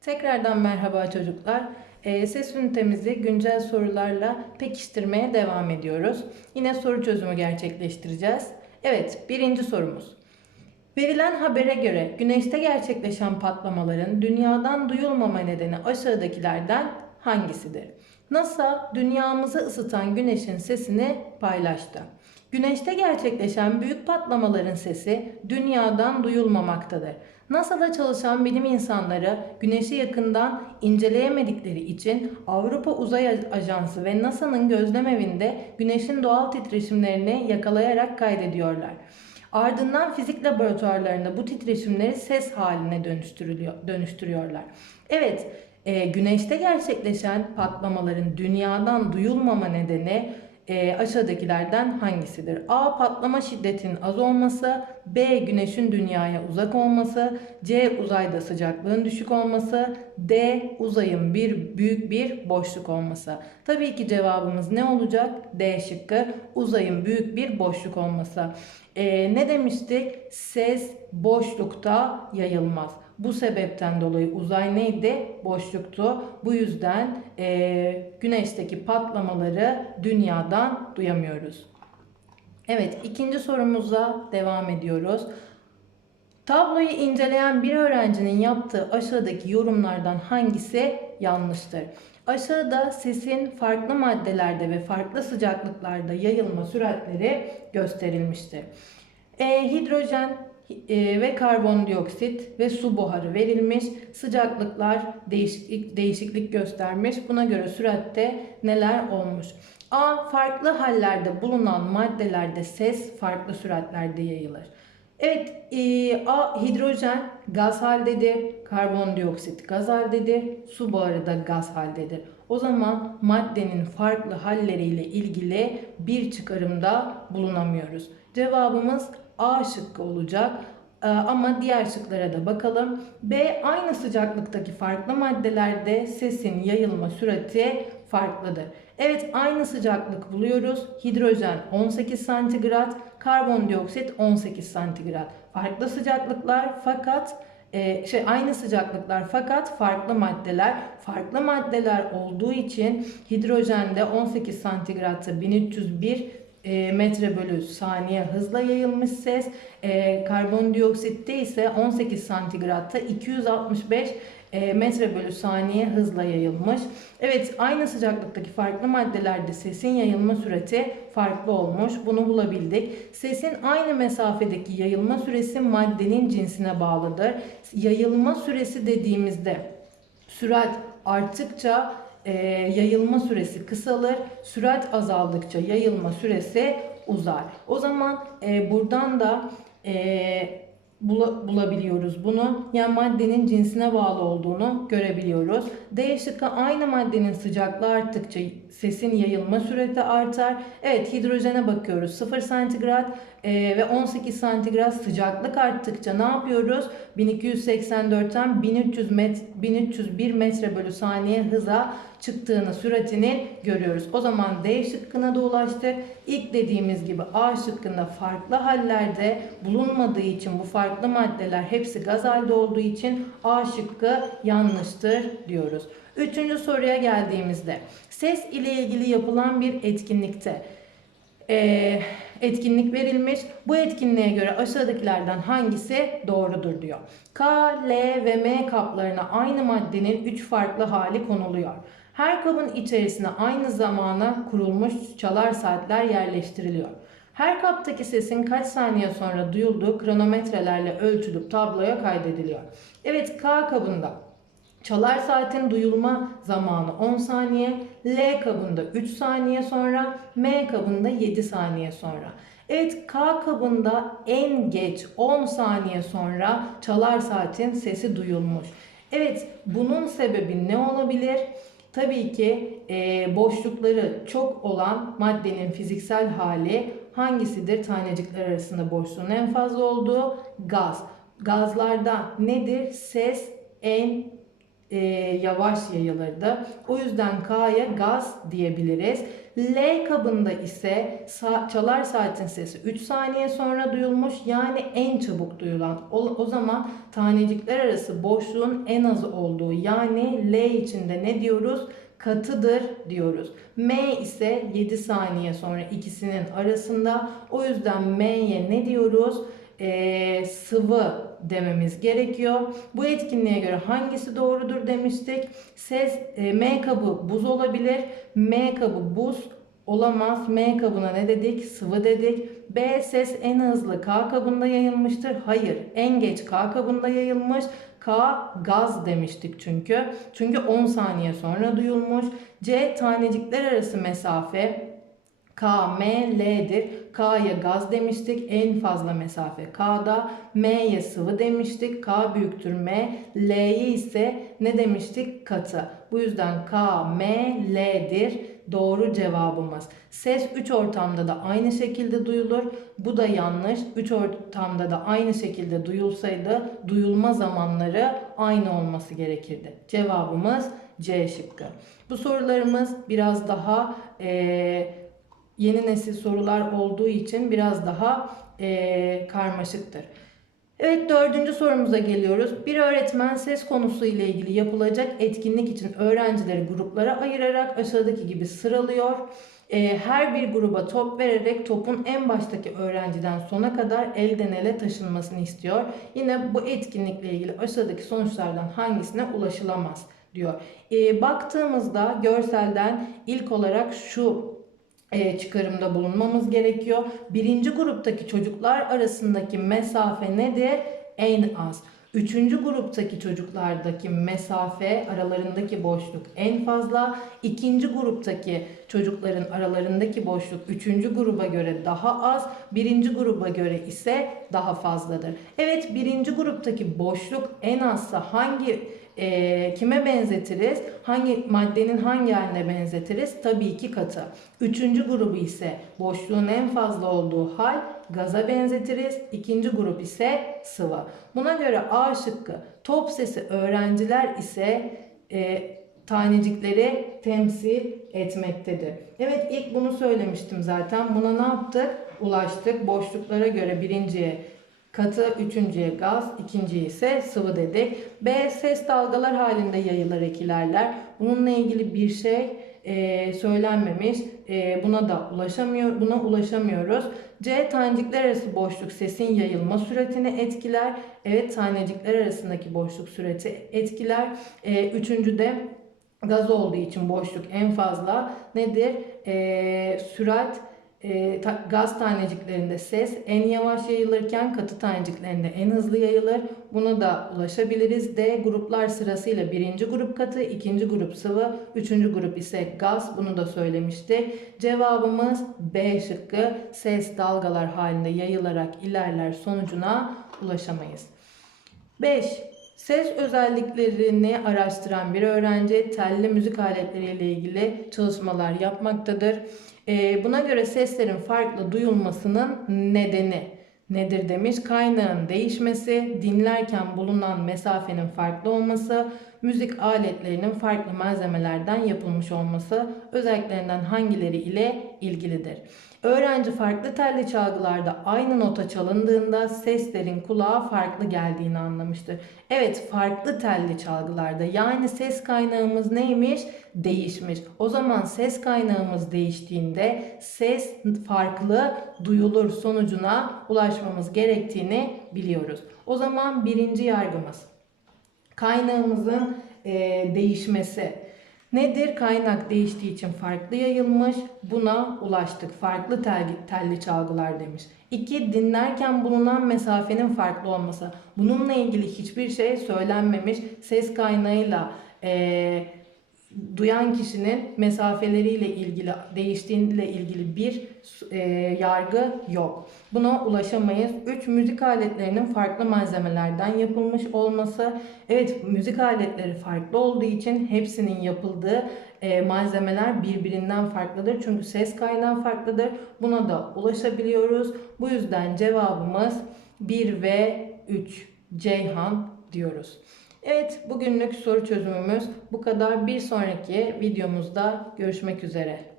Tekrardan merhaba çocuklar. Ee, ses ünitemizi güncel sorularla pekiştirmeye devam ediyoruz. Yine soru çözümü gerçekleştireceğiz. Evet, birinci sorumuz. Verilen habere göre güneşte gerçekleşen patlamaların dünyadan duyulmama nedeni aşağıdakilerden hangisidir? NASA dünyamızı ısıtan güneşin sesini paylaştı. Güneşte gerçekleşen büyük patlamaların sesi dünyadan duyulmamaktadır. NASA'da çalışan bilim insanları güneşi yakından inceleyemedikleri için Avrupa Uzay Ajansı ve NASA'nın gözlem evinde güneşin doğal titreşimlerini yakalayarak kaydediyorlar. Ardından fizik laboratuvarlarında bu titreşimleri ses haline dönüştürülüyor, dönüştürüyorlar. Evet, e, güneşte gerçekleşen patlamaların dünyadan duyulmama nedeni e, aşağıdakilerden hangisidir? A. Patlama şiddetinin az olması. B. Güneşin dünyaya uzak olması. C. Uzayda sıcaklığın düşük olması. D. Uzayın bir büyük bir boşluk olması. Tabii ki cevabımız ne olacak? D şıkkı. Uzayın büyük bir boşluk olması. E, ne demiştik? Ses boşlukta yayılmaz. Bu sebepten dolayı uzay neydi? Boşluktu. Bu yüzden e, güneşteki patlamaları dünyadan duyamıyoruz. Evet ikinci sorumuza devam ediyoruz. Tabloyu inceleyen bir öğrencinin yaptığı aşağıdaki yorumlardan hangisi yanlıştır? Aşağıda sesin farklı maddelerde ve farklı sıcaklıklarda yayılma süratleri gösterilmiştir. E, hidrojen e, ve karbondioksit ve su buharı verilmiş. Sıcaklıklar değişiklik, değişiklik göstermiş. Buna göre süratte neler olmuş? A. Farklı hallerde bulunan maddelerde ses farklı süratlerde yayılır. Evet, e, A hidrojen gaz haldedir, karbondioksit gaz haldedir, su buharı da gaz haldedir. O zaman maddenin farklı halleriyle ilgili bir çıkarımda bulunamıyoruz. Cevabımız A şıkkı olacak. Ama diğer şıklara da bakalım. B aynı sıcaklıktaki farklı maddelerde sesin yayılma sürati farklıdır. Evet aynı sıcaklık buluyoruz. Hidrojen 18 santigrat, karbondioksit 18 santigrat. Farklı sıcaklıklar fakat e, şey aynı sıcaklıklar fakat farklı maddeler. Farklı maddeler olduğu için hidrojende 18 santigratta 1301 e, metre bölü saniye hızla yayılmış ses. E, karbondioksitte ise 18 santigratta 265 e, metre bölü saniye hızla yayılmış. Evet aynı sıcaklıktaki farklı maddelerde sesin yayılma süreti farklı olmuş. Bunu bulabildik. Sesin aynı mesafedeki yayılma süresi maddenin cinsine bağlıdır. Yayılma süresi dediğimizde sürat arttıkça e, yayılma süresi kısalır. Sürat azaldıkça yayılma süresi uzar. O zaman e, buradan da e, bula, bulabiliyoruz bunu. Yani maddenin cinsine bağlı olduğunu görebiliyoruz. D şıkkı aynı maddenin sıcaklığı arttıkça sesin yayılma süreti artar. Evet hidrojene bakıyoruz. 0 santigrat e, ve 18 santigrat sıcaklık arttıkça ne yapıyoruz? 1284'ten 1300 met, 1301 metre bölü saniye hıza çıktığını süratini görüyoruz. O zaman D şıkkına da ulaştık. İlk dediğimiz gibi A şıkkında farklı hallerde bulunmadığı için bu farklı maddeler hepsi gaz halde olduğu için A şıkkı yanlıştır diyoruz. Üçüncü soruya geldiğimizde ses ile ilgili yapılan bir etkinlikte e, etkinlik verilmiş. Bu etkinliğe göre aşağıdakilerden hangisi doğrudur diyor. K, L ve M kaplarına aynı maddenin 3 farklı hali konuluyor. Her kabın içerisine aynı zamana kurulmuş çalar saatler yerleştiriliyor. Her kaptaki sesin kaç saniye sonra duyulduğu kronometrelerle ölçülüp tabloya kaydediliyor. Evet K kabında Çalar saatin duyulma zamanı 10 saniye, L kabında 3 saniye sonra, M kabında 7 saniye sonra. Evet K kabında en geç 10 saniye sonra çalar saatin sesi duyulmuş. Evet bunun sebebi ne olabilir? Tabii ki e, boşlukları çok olan maddenin fiziksel hali hangisidir? Tanecikler arasında boşluğun en fazla olduğu gaz. Gazlarda nedir? Ses en e, yavaş yayılırdı. O yüzden K'ya gaz diyebiliriz. L kabında ise çalar saatin sesi 3 saniye sonra duyulmuş yani en çabuk duyulan. O, o zaman tanecikler arası boşluğun en az olduğu yani L içinde ne diyoruz? katıdır diyoruz. M ise 7 saniye sonra ikisinin arasında. O yüzden M'ye ne diyoruz? Ee, sıvı dememiz gerekiyor. Bu etkinliğe göre hangisi doğrudur demiştik. Ses e, M kabı buz olabilir. M kabı buz olamaz. M kabına ne dedik? Sıvı dedik. B ses en hızlı K kabında yayılmıştır. Hayır, en geç K kabında yayılmış. K gaz demiştik çünkü. Çünkü 10 saniye sonra duyulmuş. C tanecikler arası mesafe K, M, L'dir. K'ya gaz demiştik. En fazla mesafe K'da. M'ye sıvı demiştik. K büyüktür M. L'ye ise ne demiştik? Katı. Bu yüzden K, M, L'dir. Doğru cevabımız. Ses 3 ortamda da aynı şekilde duyulur. Bu da yanlış. 3 ortamda da aynı şekilde duyulsaydı duyulma zamanları aynı olması gerekirdi. Cevabımız C şıkkı. Bu sorularımız biraz daha eee yeni nesil sorular olduğu için biraz daha eee, karmaşıktır. Evet dördüncü sorumuza geliyoruz. Bir öğretmen ses konusu ile ilgili yapılacak etkinlik için öğrencileri gruplara ayırarak aşağıdaki gibi sıralıyor. Eee, her bir gruba top vererek topun en baştaki öğrenciden sona kadar elden ele taşınmasını istiyor. Yine bu etkinlikle ilgili aşağıdaki sonuçlardan hangisine ulaşılamaz diyor. Eee, baktığımızda görselden ilk olarak şu e, çıkarımda bulunmamız gerekiyor. Birinci gruptaki çocuklar arasındaki mesafe nedir? En az. Üçüncü gruptaki çocuklardaki mesafe aralarındaki boşluk en fazla. İkinci gruptaki çocukların aralarındaki boşluk üçüncü gruba göre daha az. Birinci gruba göre ise daha fazladır. Evet birinci gruptaki boşluk en azsa hangi e, kime benzetiriz? Hangi maddenin hangi haline benzetiriz? Tabii ki katı. Üçüncü grubu ise boşluğun en fazla olduğu hal gaza benzetiriz. İkinci grup ise sıvı. Buna göre A şıkkı top sesi öğrenciler ise e, tanecikleri temsil etmektedir. Evet ilk bunu söylemiştim zaten. Buna ne yaptık? Ulaştık. Boşluklara göre birinciye katı, üçüncüye gaz, ikinciye ise sıvı dedik. B ses dalgalar halinde yayılarak ilerler. Bununla ilgili bir şey e, söylenmemiş. E, buna da ulaşamıyor, buna ulaşamıyoruz. C tanecikler arası boşluk sesin yayılma süretini etkiler. Evet tanecikler arasındaki boşluk süreti etkiler. E, üçüncüde gaz olduğu için boşluk en fazla nedir? E, sürat e, ta- gaz taneciklerinde ses en yavaş yayılırken katı taneciklerinde en hızlı yayılır. Buna da ulaşabiliriz. D gruplar sırasıyla birinci grup katı, ikinci grup sıvı, üçüncü grup ise gaz. Bunu da söylemişti. Cevabımız B şıkkı. Ses dalgalar halinde yayılarak ilerler sonucuna ulaşamayız. 5. Ses özelliklerini araştıran bir öğrenci telli müzik aletleriyle ilgili çalışmalar yapmaktadır. Ee, buna göre seslerin farklı duyulmasının nedeni nedir demiş. Kaynağın değişmesi, dinlerken bulunan mesafenin farklı olması, müzik aletlerinin farklı malzemelerden yapılmış olması özelliklerinden hangileri ile ilgilidir. Öğrenci farklı telli çalgılarda aynı nota çalındığında seslerin kulağa farklı geldiğini anlamıştır. Evet farklı telli çalgılarda yani ses kaynağımız neymiş? Değişmiş. O zaman ses kaynağımız değiştiğinde ses farklı duyulur sonucuna ulaşmamız gerektiğini biliyoruz. O zaman birinci yargımız kaynağımızın e, değişmesi. Nedir? Kaynak değiştiği için farklı yayılmış. Buna ulaştık. Farklı telli, telli çalgılar demiş. 2. Dinlerken bulunan mesafenin farklı olması. Bununla ilgili hiçbir şey söylenmemiş. Ses kaynağıyla e, duyan kişinin mesafeleriyle ilgili değiştiğiyle ilgili bir e, yargı yok. Buna ulaşamayız. 3. Müzik aletlerinin farklı malzemelerden yapılmış olması. Evet müzik aletleri farklı olduğu için hepsinin yapıldığı e, malzemeler birbirinden farklıdır. Çünkü ses kaynağı farklıdır. Buna da ulaşabiliyoruz. Bu yüzden cevabımız 1 ve 3 Ceyhan diyoruz. Evet, bugünlük soru çözümümüz bu kadar. Bir sonraki videomuzda görüşmek üzere.